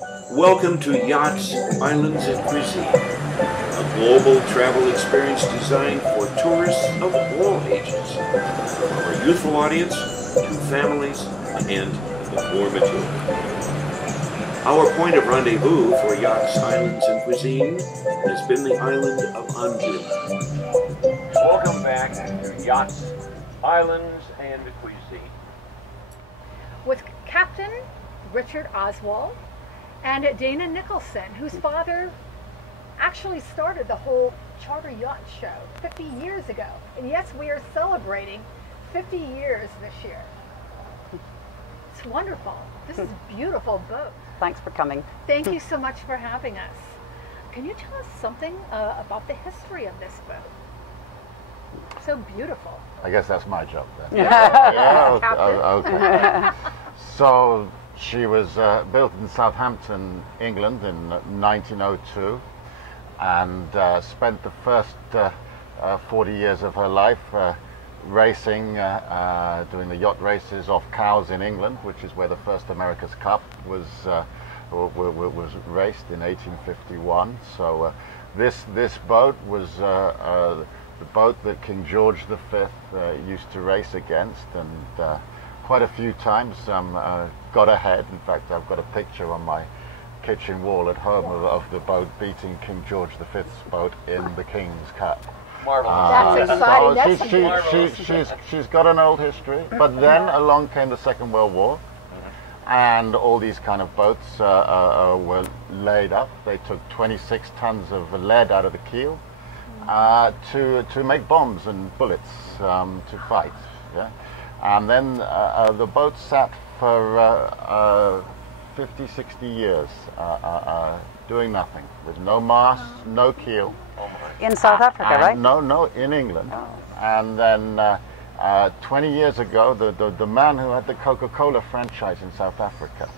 Welcome to Yachts, Islands, and Cuisine, a global travel experience designed for tourists of all ages, from a youthful audience to families and the more mature. Our point of rendezvous for Yachts, Islands, and Cuisine has been the island of Anjuna. Welcome back to Yachts, Islands, and Cuisine. With Captain Richard Oswald and Dana Nicholson, whose father actually started the whole charter yacht show 50 years ago. And yes, we are celebrating 50 years this year. It's wonderful. This is a beautiful boat. Thanks for coming. Thank you so much for having us. Can you tell us something about the history of this boat? So beautiful. I guess that's my job then. Okay. So she was built in Southampton, England in 1902 and spent the first 40 years of her life racing, doing the yacht races off Cowes in England, which is where the first America's Cup was raced in 1851. So this boat was the boat that King George V used to race against, and quite a few times got ahead. In fact, I've got a picture on my kitchen wall at home of the boat beating King George V's boat in the King's Cup. That's exciting. She's got an old history, but then along came the Second World War, and all these kind of boats were laid up. They took 26 tons of lead out of the keel to make bombs and bullets to fight. Yeah? And then the boat sat for 50, 60 years doing nothing, with no mast, no keel. In South Africa, right? No, in England. Oh. And then 20 years ago, the man who had the Coca-Cola franchise in South Africa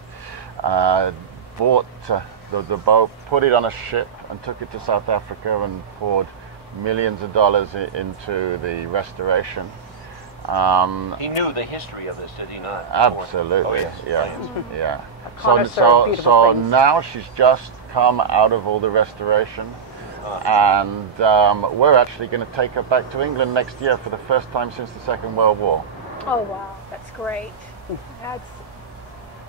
bought the boat, put it on a ship, and took it to South Africa and poured millions of dollars into the restoration. He knew the history of this, did he not? Absolutely, oh, yes. Yeah. So now she's just come out of all the restoration, and we're actually going to take her back to England next year for the first time since the Second World War. Oh wow, that's great.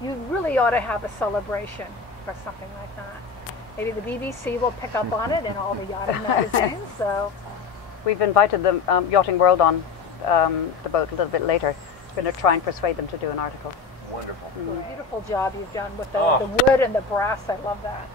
You really ought to have a celebration for something like that. Maybe the BBC will pick up on it in all the yachting magazines. So we've invited the Yachting World on the boat a little bit later. We're going to try and persuade them to do an article. Wonderful. Beautiful job you've done with the wood and the brass. I love that.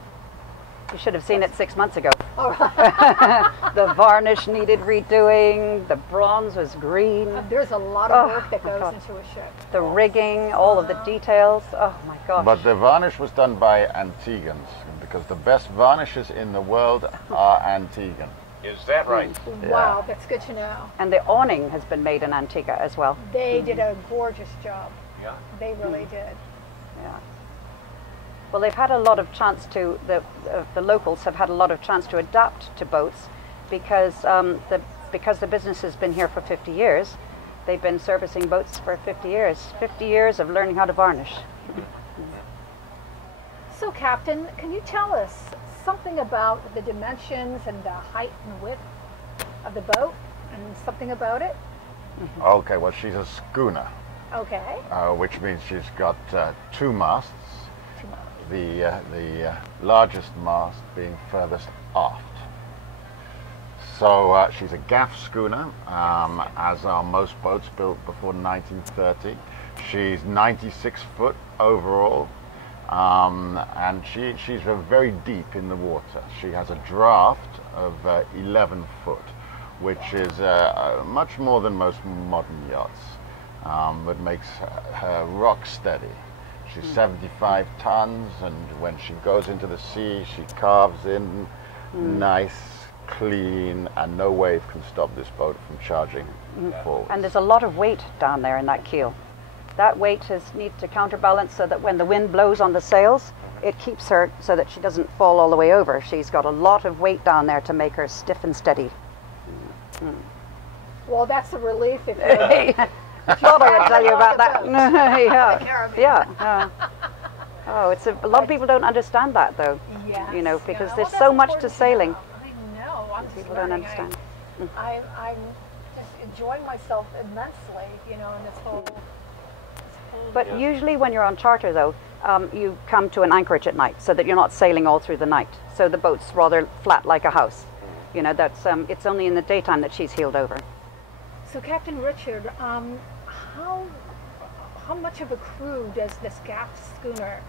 You should have seen it 6 months ago. All right. The varnish needed redoing. The bronze was green. There's a lot of work that goes into a ship. The rigging, all of the details. Oh my gosh. But the varnish was done by Antigans, because the best varnishes in the world are Antiguan. Is that right? Wow, that's good to know. And the awning has been made in Antigua as well. They did a gorgeous job. Yeah. They really did. Yeah. Well, they've had a lot of chance to, the locals have had a lot of chance to adapt to boats because the business has been here for 50 years. They've been servicing boats for 50 years. 50 years of learning how to varnish. So, Captain, can you tell us something about the dimensions and the height and width of the boat and something about it? Okay, well, she's a schooner. Okay. Which means she's got 2 masts. The largest mast being furthest aft. So she's a gaff schooner, as are most boats built before 1930. She's 96 foot overall, and she's very deep in the water. She has a draft of 11 foot, which is much more than most modern yachts, but makes her rock steady. She's 75 tons, and when she goes into the sea, she carves in nice, clean, and no wave can stop this boat from charging forward. And there's a lot of weight down there in that keel. That weight needs to counterbalance so that when the wind blows on the sails, it keeps her so that she doesn't fall all the way over. She's got a lot of weight down there to make her stiff and steady. Well, that's a relief if you're Father will tell you about that. Yeah. Oh, it's a lot of people don't understand that though. Yes, You know, because yeah. there's Well, so that's much to important sailing. know. I know. I'm just People don't learning. understand. I'm just enjoying myself immensely, you know, in this whole. But usually when you're on charter though, you come to an anchorage at night so that you're not sailing all through the night. So the boat's rather flat like a house. You know, that's it's only in the daytime that she's heeled over. So, Captain Richard, how much of a crew does this gas schooner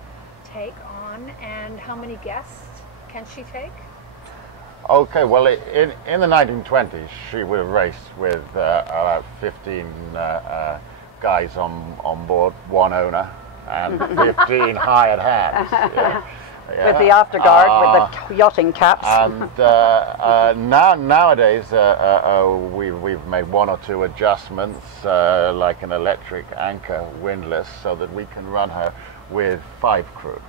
take on, and how many guests can she take? Okay, well, in the 1920s, she would have raced with about 15 guys on board, one owner, and 15 hired hands. Yeah. Yeah. With the afterguard, with the yachting caps. And nowadays, we've made one or two adjustments, like an electric anchor windlass, so that we can run her with 5 crew.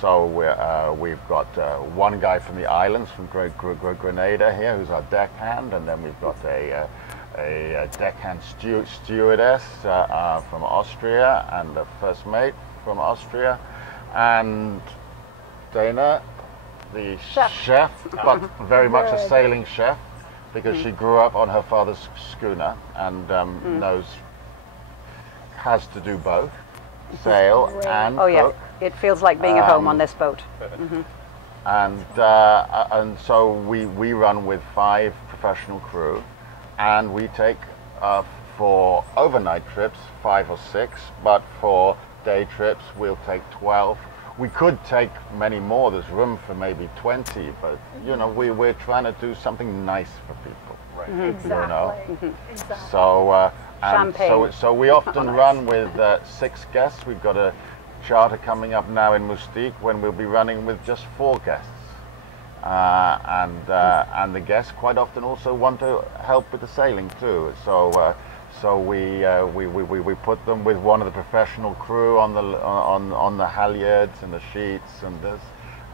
So we've got one guy from the islands, from Grenada here, who's our deckhand, and then we've got a deckhand stewardess from Austria, and a first mate from Austria, and Dana, the chef, but very much a sailing chef, because she grew up on her father's schooner and has to do both, sail and cook. It feels like being at home on this boat. And so we run with 5 professional crew, and we take for overnight trips 5 or 6, but for day trips we'll take 12. We could take many more. There's room for maybe 20, but you know, we're trying to do something nice for people. Right. Exactly. You know? Exactly. So Champagne. so we often run with 6 guests. We've got a charter coming up now in Mustique when we'll be running with just 4 guests. And the guests quite often also want to help with the sailing too. So we put them with one of the professional crew on the halyards and the sheets and this,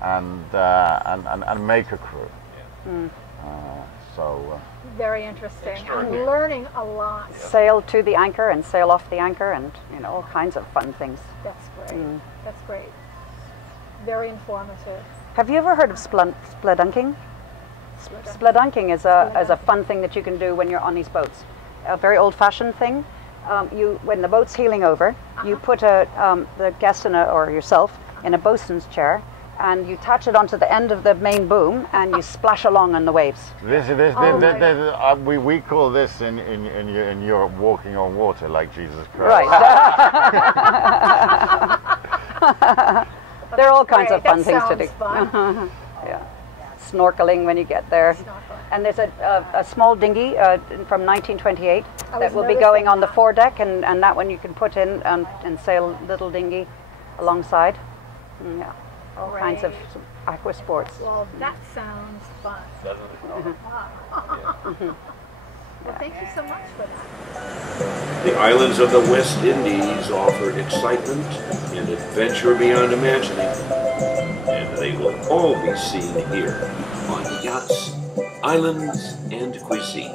and make a crew. Very interesting. I'm learning a lot. Sail to the anchor and sail off the anchor, and you know, all kinds of fun things. That's great. That's great. Very informative. Have you ever heard of spledunking? Spledunking is a fun thing that you can do when you're on these boats. A very old-fashioned thing. When the boat's heeling over, you put the guest or yourself in a bosun's chair, and you attach it onto the end of the main boom, and you splash along on the waves. We call this in Europe walking on water, like Jesus Christ. Right. There are all kinds of fun things to do. Fun. Yeah. Snorkeling when you get there. And there's a small dinghy from 1928 that will be going on the foredeck, and that one you can put in and sail little dinghy alongside. Yeah, all kinds of aqua sports. Well, that sounds fun. Well, thank you so much for that. The islands of the West Indies offer excitement and adventure beyond imagining, and they will all be seen here on Yachts, Islands, and Cuisine.